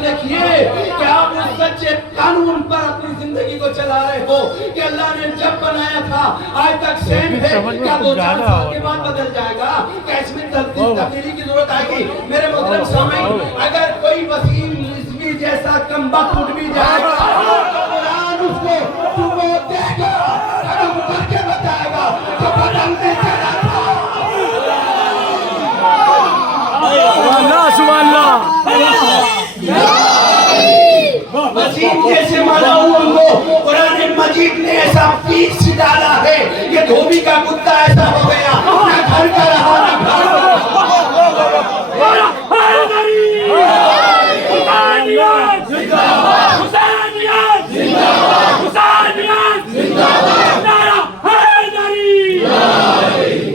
देखिए कि आप उस सच्चे कानून पर अपनी जिंदगी को चला रहे हो कि अल्लाह ने जब बनाया था आज तक सेम है, क्या 2-4 साल के बाद बदल जाएगा, क्या इसमें तब्दीली की जरूरत आएगी? मेरे मोहतरम सामीन, अगर कोई वसीम रिजवी जैसा कमबख्त उठ भी जाएगा तो कुरान उसको डुबो देगा, कदम करके बताएगा तो बदलते चला था। वसीम जैसे माना हुआ को कुरान मजीद ने ऐसा पीस डाला है, ये धोबी का कुत्ता ऐसा हो गया, ना घर का रहा ना घर का रहा।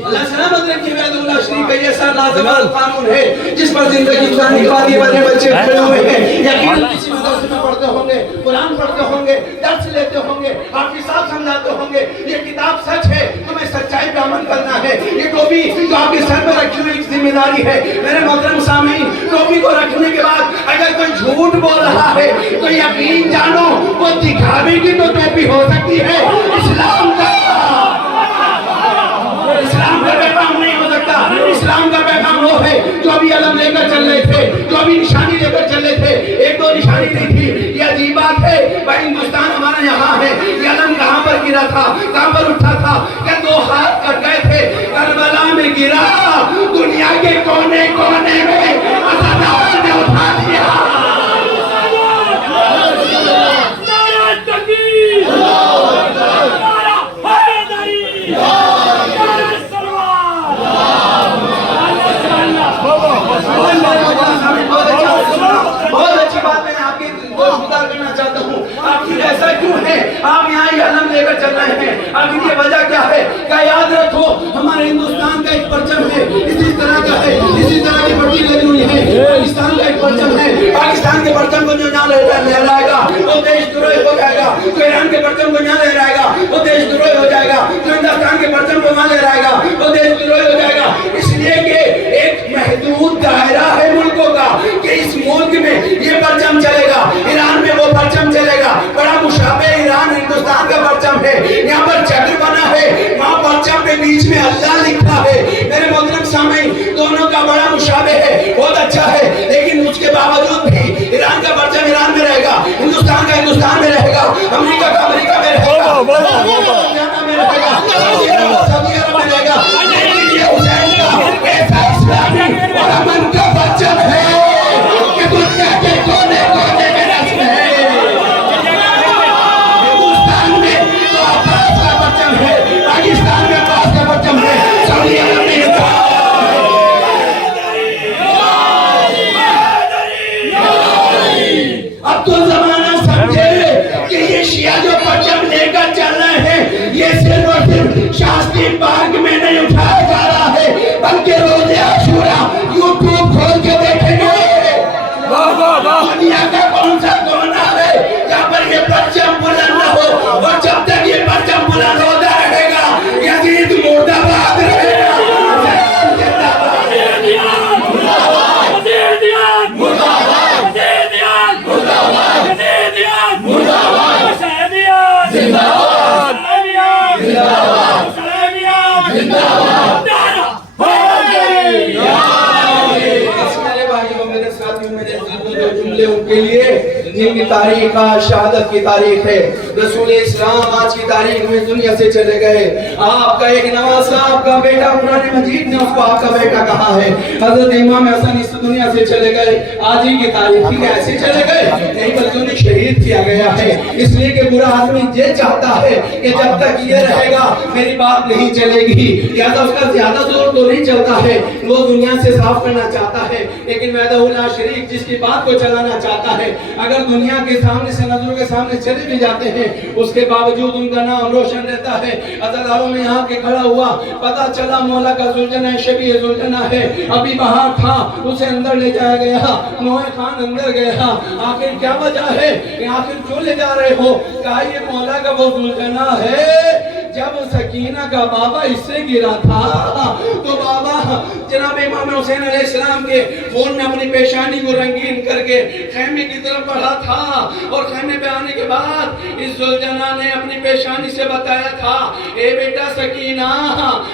अल्लाह सलामत रखे। वैदुल्लाह शरीफ का ये ऐसा लाजवाब कानून है जिस पर जिंदगी गुजारने के बाद ये बच्चे खड़े हुए हैं। यकीनन किसी मदरसे में पढ़ते होंगे, कुरान पढ़ते होंगे, दर्स लेते होंगे, आपके साथ समझाते होंगे ये किताब सच है, तुम्हें सच्चाई पे अमल करना है। ये टोपी जो आपके सर पर रखी हुई जिम्मेदारी है। मेरे मोहतरम सामीन, टोपी को रखने के बाद अगर कोई झूठ बोल रहा है तो यकीन जानो वो दिखावे की तो टोपी हो सकती है, इस्लाम का पैगाम नहीं हो सकता। इस्लाम का पैगाम वो है जो अभी अलम लेकर चल रहे थे, जो अभी निशानी लेकर चल रहे थे। एक दो निशानी नहीं थी, ये अजीब बात है भाई। हिंदुस्तान हमारा यहाँ है, ये अलम कहाँ पर गिरा था, कहाँ पर उठा था? क्या 2 हाथ कट गए थे? करबला में गिरा, दुनिया के कोने कोने में असदार ने उठा लिया। बहुत अच्छी बात है, आपकी सुधार करना चाहता हूँ। आखिर ऐसा क्यों है आप यहाँ ये अलम लेकर चल रहे हैं? आखिर ये वजह क्या है? क्या याद रखो हमारे हिंदुस्तान का एक परचम है, इसी तरह का है, इसी तरह की पट्टी लगी हुई है। पाकिस्तान का एक परचम है, पाकिस्तान के परचम को जो यहाँ लहराएगा वो देशद्रोही हो जाएगा। जो ईरान के परचम को यहाँ लहराएगा वो देशद्रोही हो जाएगा। जो हिंदुस्तान के परचम को यहाँ लहराएगा वो देशद्रोही हो जाएगा। इसलिए कि एक महदूद दायरा है मुल्कों का कि इस मुल्क में ये परचम चलेगा, ईरान में वो परचम चलेगा। बड़ा मुशाबे ईरान हिंदुस्तान का परचम है, यहाँ पर चक्र बना है, वहाँ परचम के बीच में अल्लाह लिखा है। मेरे मोहतरम सामीन, दोनों का बड़ा मुशाबे है, बहुत अच्छा है। लेकिन उसके बावजूद भी ईरान का परचम ईरान में रहेगा, हिंदुस्तान का हिंदुस्तान में रहेगा, अमेरिका का अमेरिका में रहेगा, में रहेगा, सऊदी अरब में रहेगा। लेकिन ये हुसैन का ऐसा इस्लामी और अमन का परचम है कि दुनिया के कोने कोने में रस्म है। हिंदुस्तान में तो अब्बास का परचम है, पाकिस्तान में अब्बास का परचम है, सऊदी अरब में अब तो जमाना समझे कि ये शिया जो परचम लेकर चल रहे हैं ये सिर्फ और सिर्फ शास्त्री पार्क में नहीं उठाया जा रहा है, बल्कि रोज़े आशूरा यूट्यूब खोल के देखेंगे। दुनिया का कौन सा कोना है जहाँ पर ये परचम बुलंद न हो, और जब तक ये परचम बुलंद होता रहेगा यजीद मुर्दाबाद रहेगा। उनके लिए जिनकी तारीख शहादत की तारीख है, रसूल इस्लाम आज की तारीख में दुनिया से चले गए। आपका एक नवासा आपका बेटा, कुरान मजीद ने उसको आपका बेटा कहा है। हजरत इमाम हसन इस दुनिया से चले गए आज ही की तारीख। ठीक है, ऐसे चले गए नहीं बल्कि उन्हें शहीद किया गया है। इसलिए कि बुरा आदमी ये चाहता है कि जब तक ये रहेगा मेरी बात नहीं चलेगी, या तो उसका ज्यादा जोर तो नहीं चलता है, वो दुनिया से साफ करना चाहता है। लेकिन वैदुल्लाह शरीफ जिसकी बात को चलाना चाहता है, अगर दुनिया के सामने से नजरों के सामने चले भी जाते हैं उसके बावजूद उनका नाम रोशन रहता है। अज़ादारों में यहाँ के खड़ा हुआ, पता चला मौला का जुल्जना शबी जुल्जना है। अभी बाहर था, उसे अंदर ले जाया गया, नोए खान अंदर गया। आखिर क्या वजह है, आखिर क्यों ले जा रहे हो? कहा ये मौला का वो जुल्जना है جب سکینہ کا بابا اس سے گرا تھا تو بابا جناب امام حسین علیہ السلام کے خون میں اپنی پیشانی کو رنگین کر کے خیمے کی طرف بڑھا تھا، اور خیمے پہ آنے کے بعد اس ذوالجلال نے اپنی پیشانی سے بتایا تھا، اے بیٹا سکینہ،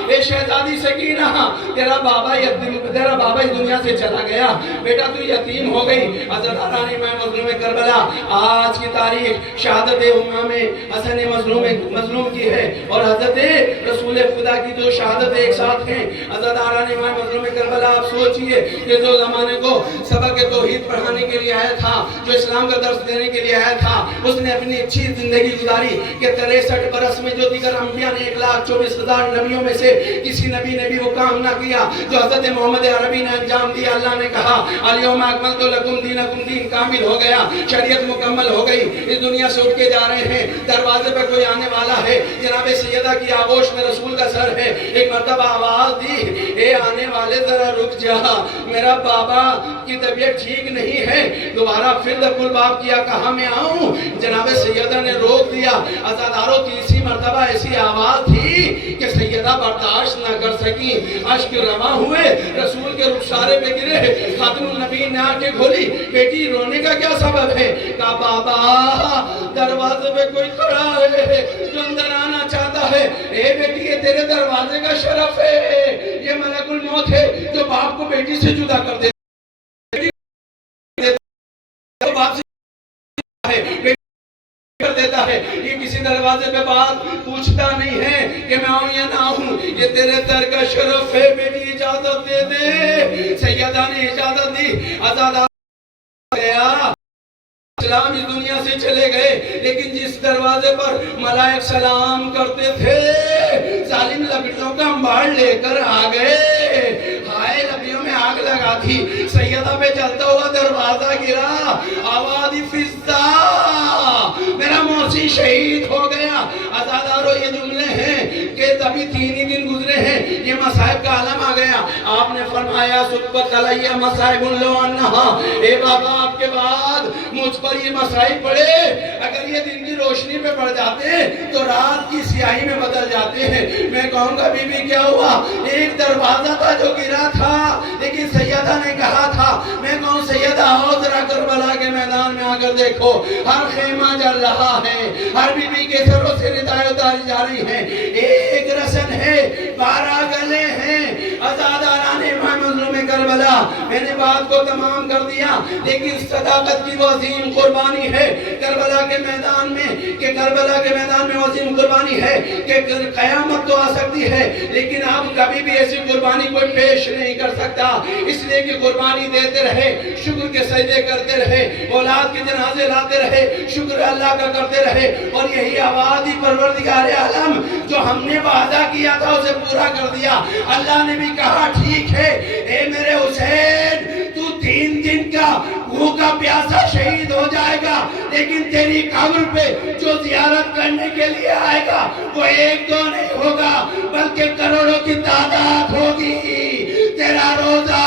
اے شہزادی سکینہ، تیرا بابا اس دنیا سے چلا گیا، بیٹا تو یتیم ہو گئی۔ حضرت آرانی میں مظلوم کربلا آج کی تاریخ شہادت امام حسن مظلوم کی ہے، اور حضرت رسول خدا کی جو شہادت ایک ساتھ ہیں۔ حضرت آرانی میں مظلوم کربلا آپ سوچئے کہ جو زمانے کو سبق توحید پڑھانے کے لیے آیا تھا، جو اسلام کا درس دینے کے لیے آیا تھا، اس نے اپنی اچھی زندگی گزاری کہ 63 برس میں جو دیگر انبیاء نے 1,24,000 نبیوں میں سے کسی نبی نے بھی وہ کام نہ کیا جو حضرت محمد عربی نے انجام دیا۔ اللہ نے کہا الیوم اکملت لکم دینکم، دین کامل ہو گیا، شریعت مکمل ہو گئی، اس دنیا سے اٹھ کے جا رہے ہیں، دروازے پر کوئی آنے والا ہے، جناب سیدہ کی آغوش میں رسول کا سر ہے، ایک مرتبہ آواز دی، اے آنے والے ذرا رک جا، میرا بابا کی طبیعت ٹھیک نہیں ہے، دوبارہ پھر دب الباب کیا، کہاں میں آؤں؟ جناب سیدہ نے روک دیا۔ عزاداروں تیسری مرتبہ ایسی آواز تھی کہ سیدہ برداشت نہ کر سکی، اشک رواں ہوئے، رسول کے رخسارے پہ گرے، خاتم النبی نے آنکھیں کھولی، بیٹی رونے کا کیا سبب ہے؟ کہا بابا دروازے پہ کوئی کھڑا ہے جو اندر آنا چاہتا ہے۔ اے بیٹی یہ تیرے دروازے کا شرف ہے، یہ ملک الموت ہے جو باپ کو بیٹی سے جدا کر دیتا ہے، یہ کسی دروازے پہ بات پوچھتا نہیں ہے کہ میں آؤں یا نہ آؤں، یہ تیرے در کا شرف ہے، بیٹی اجازت دے دے۔ سیدہ نے اجازت دی، آزاد گیا، اسلام اس دنیا سے چلے گئے، لیکن جس دروازے پر ملائک سلام کرتے تھے ظالم لکڑیوں کا انبار لے کر آ گئے، ہائے لکڑیوں میں آگ لگا دی، سیدہ پہ چلتا ہوا دروازہ گرا، آواز فضا، میرا موسی شہید ہو گیا۔ عزاداروں یہ جملے ہیں کہ تبھی 3 ہی دن گزرے ہیں، یہ مصائب کا عالم آ گیا۔ آپ نے فرمایا سبت علیہ مصائب لو انہا، اے بابا آپ کے بعد مجھ پر یہ مصائب پڑے، اگر یہ دن کی روشنی پہ پڑ جاتے تو رات کی سیاہی میں بدل جاتے ہیں۔ میں کہوں گا بی بی کیا ہوا؟ ایک دروازہ تھا جو گرا تھا، لیکن سیدہ نے کہا تھا، میں کہوں سیدہ آؤ ذرا کربلا کے میدان میں آ کر دیکھو، ہر خیمہ جل رہا ہے، ہر بی بی کے سروں سے ردائیں اتاری جا رہی ہیں، ایک رسن ہے، 12 گلے ہیں۔ عزاداران امام مظلوم کربلا، میں نے بات کو تمام کر دیا، لیکن صداقت کی وہ عظیم قربانی ہے کربلا کے میدان میں، کہ کربلا کے میدان میں عظیم قربانی ہے کہ قیامت تو آ سکتی ہے، لیکن آپ کبھی بھی ایسی قربانی کوئی پیش نہیں کر سکتا، اس لیے کہ قربانی دیتے رہے، شکر کے سجدے کرتے رہے، اولاد کے جنازے لاتے رہے، شکر اللہ کا کرتے رہے، اور یہی آواز ہی پروردگار عالم جو ہم نے وعدہ کیا تھا اسے پورا کر دیا۔ اللہ نے بھی کہا ٹھیک ہے اے میرے حسین، تو 3 دن کا بھوکا پیاسا شہید ہو جائے گا، لیکن تیری قبر پہ جو زیارت کرنے کے لیے آئے گا وہ 1-2 نہیں ہوگا بلکہ کروڑوں کی تعداد ہوگی، تیرا روزہ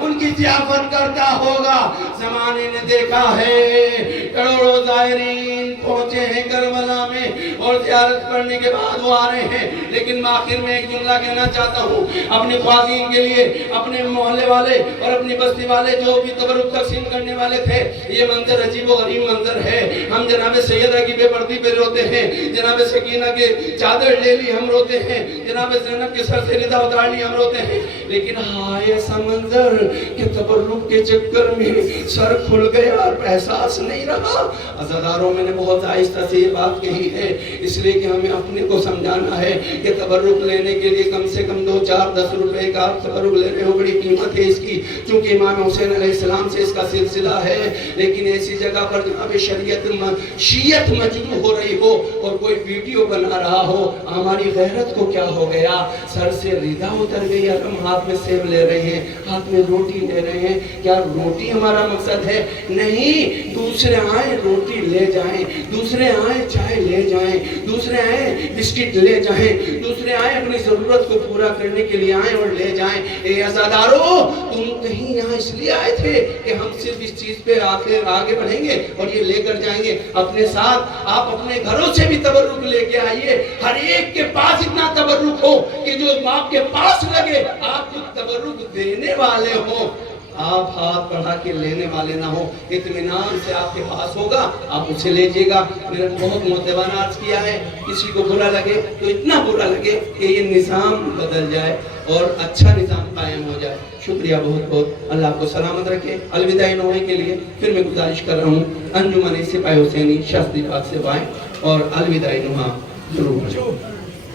ان کی ضیافت کرتا ہوگا۔ زمانے نے دیکھا ہے کروڑوں زائرین پہنچے ہیں کربلا میں اور زیارت کرنے کے بعد وہ آ رہے ہیں، لیکن آخر میں ایک جملہ کہنا چاہتا ہوں اپنے خواتین کے لیے، اپنے محلے والے اور اپنی بستی والے جو بھی تبرک تقسیم کرنے والے تھے، یہ منظر عجیب و غریب منظر ہے۔ ہم جناب سیدہ کی بے پردی پہ روتے ہیں، جناب سکینہ کے چادر لے لی ہم روتے ہیں، جناب زینب کے سر سے ردا اتار لی ہم روتے ہیں، لیکن ہائے ایسا منظر کہ تبرک کے چکر میں سر کھل گیا اور احساس نہیں رہا۔ عزاداروں میں نے بہت آہستہ سے یہ بات کہی ہے اس لیے کہ ہمیں اپنے کو سمجھانا ہے کہ تبرک لینے کے لیے کم سے کم 2-4-10 روپے کا آپ تبرک لے رہے ہو، بڑی قیمت ہے اس کی، چونکہ امام حسین علیہ السلام سے اس کا سلسلہ ہے، لیکن ایسی جگہ پر جہاں پہ شیعت مجروح ہو رہی ہو اور کوئی ویڈیو بنا رہا ہو، ہماری غیرت کو کیا ہو گیا؟ سر سے ردا اتر گئی اور ہم ہاتھ میں سیب لے رہے ہیں، ہاتھ میں روٹی لے رہے ہیں۔ کیا روٹی ہمارا مقصد ہے؟ نہیں، دوسرے آئیں روٹی لے جائیں، دوسرے آئیں چائے لے جائیں، दूसरे आए बिस्किट ले जाएं, दूसरे आए अपनी जरूरत को पूरा करने के लिए आए और ले जाएं। ए अज़ादारो, तुम कहीं यहाँ इसलिए आए थे कि हम सिर्फ इस चीज पे आगे बढ़ेंगे और ये लेकर जाएंगे अपने साथ। आप अपने घरों से भी तबर्रुक लेके आइए। हर एक के पास इतना तबर्रुक हो कि जो आपके पास लगे आप कुछ तबर्रुक देने वाले हो, आप हाथ बढ़ा के लेने वाले ना हो। इत्मीनान से आपके पास होगा, आप उसे लीजिएगा। मैंने बहुत मोतबाना अर्ज किया है, किसी को बुरा लगे तो इतना बुरा लगे कि ये निज़ाम बदल जाए और अच्छा निज़ाम कायम हो जाए। शुक्रिया बहुत बहुत, अल्लाह को सलामत रखे। अलविदाई होने के लिए फिर मैं गुजारिश कर रहा हूँ अंजुमन सिपाही हुसैनी शास्त्री पाक से आए और अलविदाई नुहा जरूर।